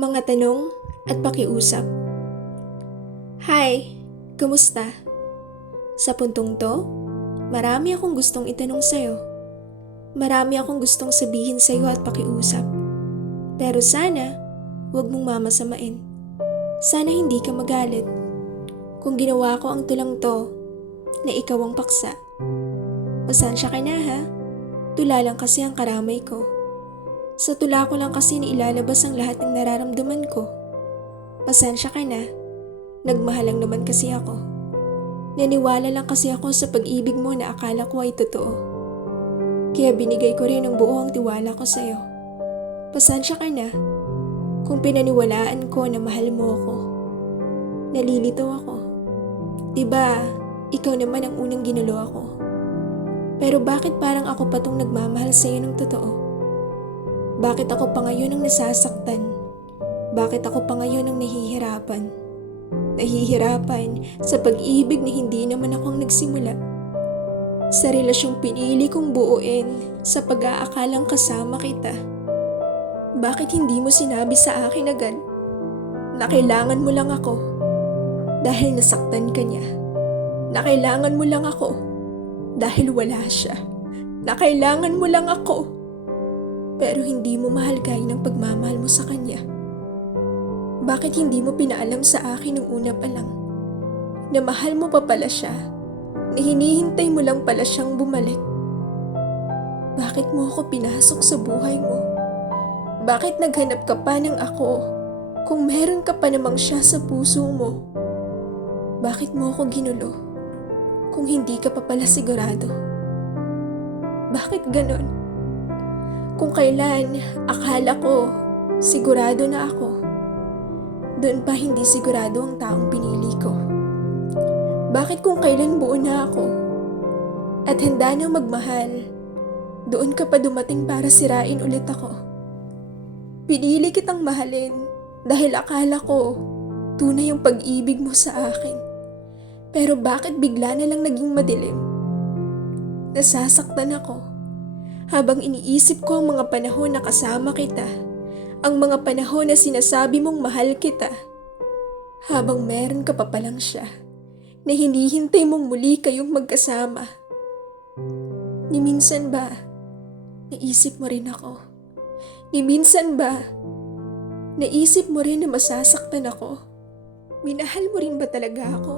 Mga tanong at pakiusap. Hi, kumusta? Sa puntong to, marami akong gustong itanong sa'yo. Marami akong gustong sabihin sa'yo at pakiusap. Pero sana, huwag mong mamasamain. Sana hindi ka magalit. Kung ginawa ko ang tulang to, na ikaw ang paksa. Pasensya ka na ha. Tula lang kasi ang karamay ko. Sa tula ko lang kasi nailalabas ang lahat ng nararamdaman ko. Pasensya ka na. Nagmahal lang naman kasi ako. Naniwala lang kasi ako sa pag-ibig mo na akala ko ay totoo. Kaya binigay ko rin ang buo ang tiwala ko sa'yo. Pasensya ka na kung pinaniwalaan ko na mahal mo ako. Nalilito ako. Diba, ikaw naman ang unang ginulo ako. Pero bakit parang ako pa tong nagmamahal sa'yo ng totoo? Bakit ako pa ngayon ang nasasaktan? Bakit ako pa ngayon ang nahihirapan? Nahihirapan sa pag-ibig na hindi naman akong nagsimula. Sa relasyong pinili kong buuin sa pag-aakalang kasama kita. Bakit hindi mo sinabi sa akin agad na kailangan mo lang ako dahil nasaktan ka niya? Na kailangan mo lang ako dahil wala siya. Na kailangan mo lang ako pero hindi mo mahal gaya ng pagmamahal mo sa kanya. Bakit hindi mo pinaalam sa akin nung una pa lang na mahal mo pa pala siya, na hinihintay mo lang pala siyang bumalik? Bakit mo ako pinasok sa buhay mo? Bakit naghanap ka pa ng ako kung meron ka pa namang siya sa puso mo? Bakit mo ako ginulo kung hindi ka pa pala sigurado? Bakit ganon? Kung kailan akala ko sigurado na ako, doon pa hindi sigurado ang taong pinili ko. Bakit kung kailan buo na ako at handa na magmahal, doon ka pa dumating para sirain ulit ako. Pinili kitang mahalin dahil akala ko tunay yung pag-ibig mo sa akin. Pero bakit bigla na lang naging madilim? Nasasaktan ako habang iniisip ko ang mga panahon na kasama kita, ang mga panahon na sinasabi mong mahal kita, habang meron ka pa palang siya, na hinihintay mong muli kayong magkasama. Ni minsan ba, naisip mo rin ako? Ni minsan ba, naisip mo rin na masasaktan ako? Minahal mo rin ba talaga ako?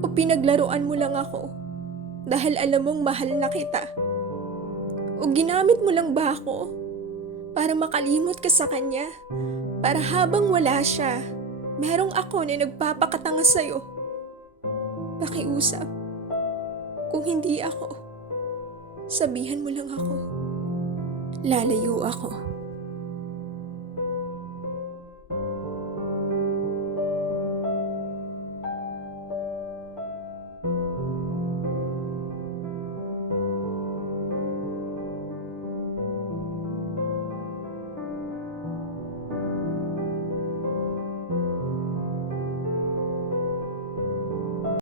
O pinaglaruan mo lang ako dahil alam mong mahal na kita? O ginamit mo lang ba ako para makalimot ka sa kanya? Para habang wala siya, merong ako na nagpapakatanga sa'yo. Pakiusap. Kung hindi ako, sabihan mo lang ako. Lalayo ako.